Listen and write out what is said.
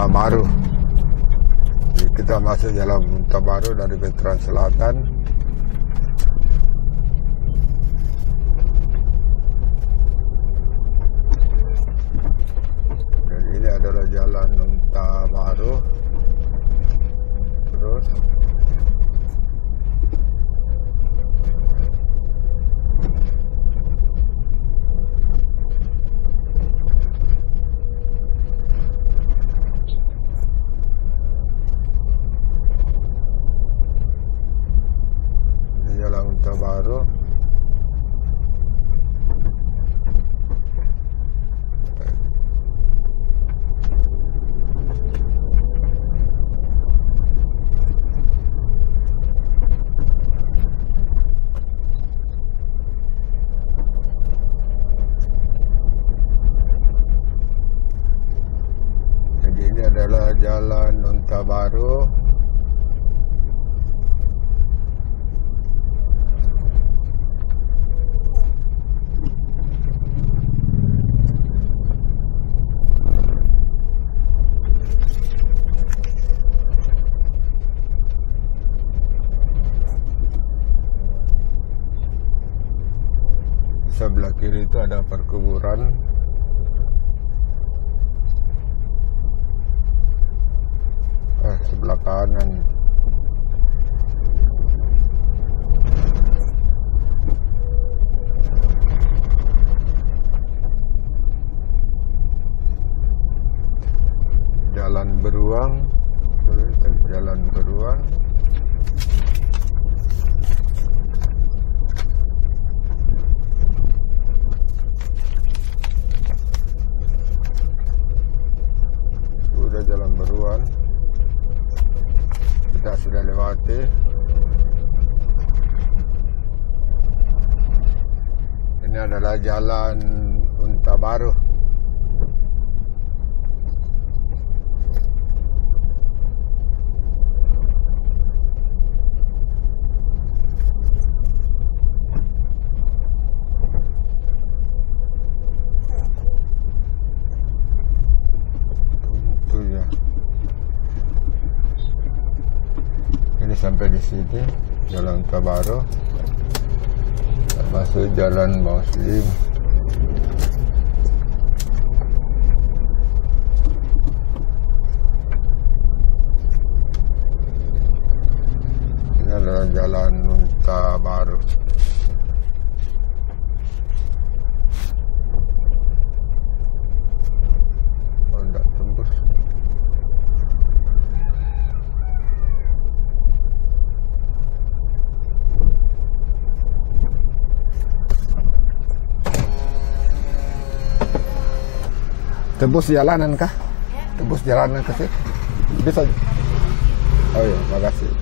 Onta Baru. Jadi kita masuk Jalan Onta Baru dari Veteran Selatan. Dan ini adalah Jalan Onta Baru. Terus Jalan Onta Baru. Jadi ini adalah Jalan Onta Baru. Sebelah kiri itu ada perkuburan. Sebelah kanan Jalan Beruang. Jalan Beruang. Sudah Jalan Beruang. Kita sudah lewati. Ini adalah Jalan Onta Baru. Tentunya. Ini sampai di sini Jalan Onta Baru. Masuk Jalan Muslim. Ini adalah Jalan Onta Baru. Oh, tidak tembus. Tembus jalanan kah? Tembus jalanan ke sini? Bisa. Oh iya, makasih.